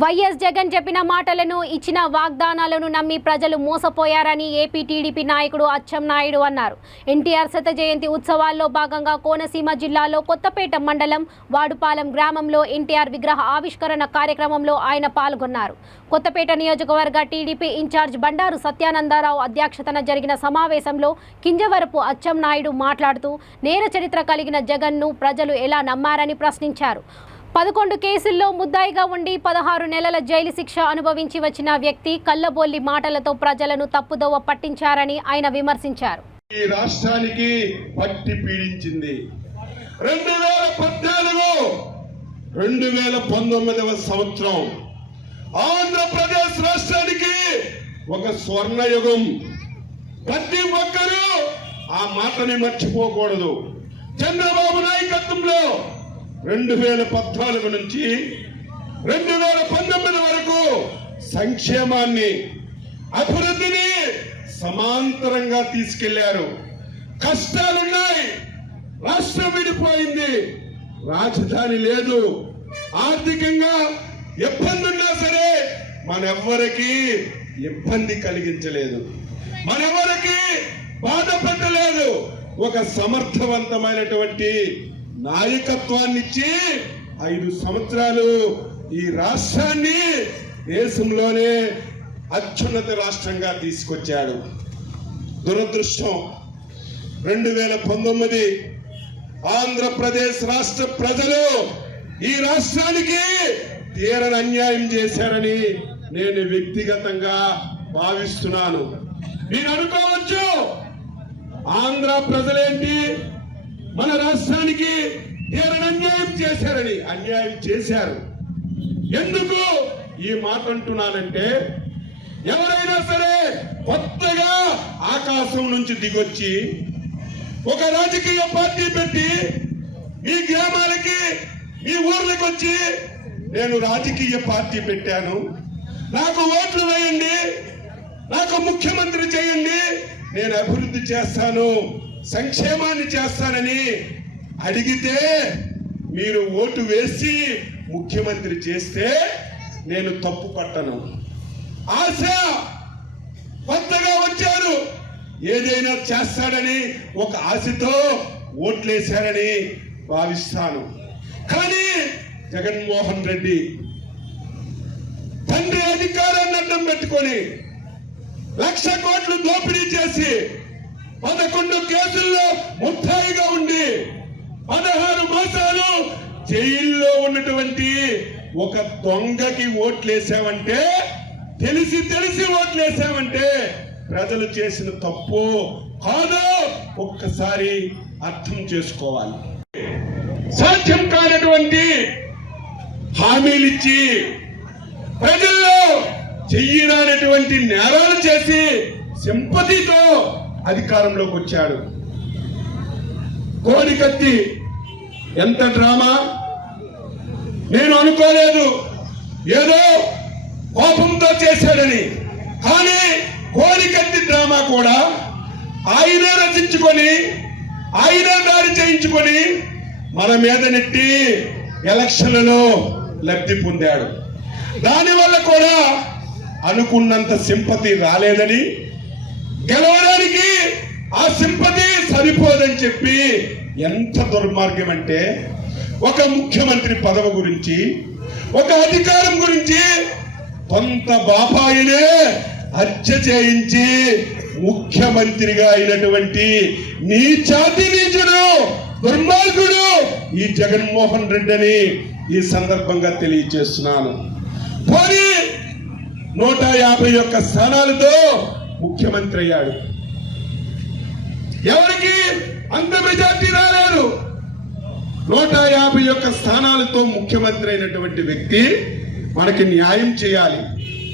YS Jagan చెప్పిన మాటలను ఇచ్చిన వాగ్దానాలను నమ్మి ప్రజలు మోసపోయారని ఏపీ టీడీపీ నాయకుడు అచ్చెన్నాయుడు అన్నారు. ఎన్టీఆర్ శత జయంతి ఉత్సవాల్లో భాగంగా కోనసీమ జిల్లాలో కొత్తపేట మండలం వాడుపాలెం గ్రామంలో ఎన్టీఆర్ విగ్రహ ఆవిష్కరణ కార్యక్రమంలో ఆయన పాల్గొన్నారు. కొత్తపేట నియోజకవర్గ టీడీపీ ఇన్ఛార్జ్ బండారు సత్యానందరావు అధ్యక్షతన జరిగిన సమావేశంలో కింజవరపు అచ్చెన్నాయుడు మాట్లాడుతూ నేర చరిత్ర కలిగిన జగన్ను ప్రజలు ఎలా నమ్మారని ప్రశ్నించారు. 11 కేసుల్లో ముద్దాయిగా ఉండి 16 నెలల జైలు శిక్ష అనుభవించి వచ్చిన వ్యక్తి కల్లబొల్లి మాటలతో ప్రజలను తప్పుదోవ పట్టించారని ఆయన విమర్శించారు. ఈ రాష్ట్రానికి పట్టి పీడించింది 2019వ సంవత్సరం ఆంధ్రప్రదేశ్ రాష్ట్రానికి ఒక స్వర్ణయుగం. ప్రతి ఒక్కరూ ఆ మాటని మర్చిపోకూడదు. చంద్రబాబు నాయకత్వంలో 2014 నుంచి 2019 వరకు సంక్షేమాన్ని అభివృద్ధిని సమాంతరంగా తీసుకెళ్లారు. కష్టాలున్నాయి, రాష్ట్రం విడిపోయింది, రాజధాని లేదు, ఆర్థికంగా ఇబ్బంది ఉన్నా సరే మనెవ్వరికి ఇబ్బంది కలిగించలేదు, మనెవరికి బాధ పెట్టలేదు. ఒక సమర్థవంతమైనటువంటి నాయకత్వాన్ని ఇచ్చి 5 సంవత్సరాలు ఈ రాష్ట్రాన్ని దేశంలోనే అత్యున్నత రాష్ట్రంగా తీసుకొచ్చాడు. దురదృష్టం 2019 ఆంధ్రప్రదేశ్ రాష్ట్ర ప్రజలు ఈ రాష్ట్రానికి తీరని అన్యాయం చేశారని నేను వ్యక్తిగతంగా భావిస్తున్నాను. మీరు అనుకోవచ్చు, ఆంధ్ర ప్రజలేంటి మన రాష్ట్రానికి తీరని అన్యాయం చేశారని. అన్యాయం చేశారు. ఎందుకు ఈ మాట అంటున్నానంటే, ఎవరైనా సరే కొత్తగా ఆకాశం నుంచి దిగొచ్చి ఒక రాజకీయ పార్టీ పెట్టి మీ గ్రామాలకి మీ ఊర్లకు వచ్చి నేను రాజకీయ పార్టీ పెట్టాను, నాకు ఓట్లు వేయండి, నాకు ముఖ్యమంత్రి చేయండి, నేను అభివృద్ధి చేస్తాను, సంక్షేమాన్ని చేస్తానని అడిగితే మీరు ఓటు వేసి ముఖ్యమంత్రి చేస్తే నేను తప్పు పట్టను. ఆశ కొత్తగా వచ్చారు, ఏదైనా చేస్తాడని ఒక ఆశతో ఓట్లేశారని భావిస్తాను. కానీ జగన్మోహన్ రెడ్డి తండ్రి అధికారాన్ని అడ్డం పెట్టుకొని 1,00,000 కోట్లు దోపిడీ చేసి 11 కేసుల్లో ముద్దాయిగా ఉండి 16 మాసాలు జైల్లో ఉన్నటువంటి ఒక దొంగకి ఓట్లేసామంటే, తెలిసి ఓట్లేసామంటే ప్రజలు చేసిన తప్పు కాదో ఒక్కసారి అర్థం చేసుకోవాలి. సాధ్యం కానటువంటి హామీలిచ్చి ప్రజల్లో చెయ్యనటువంటి నేరాలు చేసి సింపతితో అధికారంలోకి వచ్చాడు. కోడికత్తి ఎంత డ్రామా నేను అనుకోలేదు, ఏదో కోపంతో చేశాడని. కానీ కోడికత్తి డ్రామా కూడా ఆయనే రచించుకొని, ఆయనే దాడి చేయించుకొని మన మీద నెట్టి ఎలక్షన్లలో లబ్ధి పొందాడు. దానివల్ల కూడా అనుకున్నంత సింపతి రాలేదని, గెలవడానికి ఆ సింపతి సరిపోదని చెప్పి, ఎంత దుర్మార్గం అంటే ఒక ముఖ్యమంత్రి పదవి గురించి, ఒక అధికారం గురించి కొంత బాపాయినే హత్య చేయించి ముఖ్యమంత్రిగా అయినటువంటి నీచాతి నీచుడు, దుర్మార్గుడు ఈ జగన్మోహన్ రెడ్డి అని ఈ సందర్భంగా తెలియజేస్తున్నాను. పోనీ 151 స్థానాలతో ముఖ్యమంత్రి అయ్యాడు. ఎవరికి అంత మెజార్టీ రాలేదు. 151 స్థానాలతో ముఖ్యమంత్రి అయినటువంటి వ్యక్తి మనకి న్యాయం చేయాలి.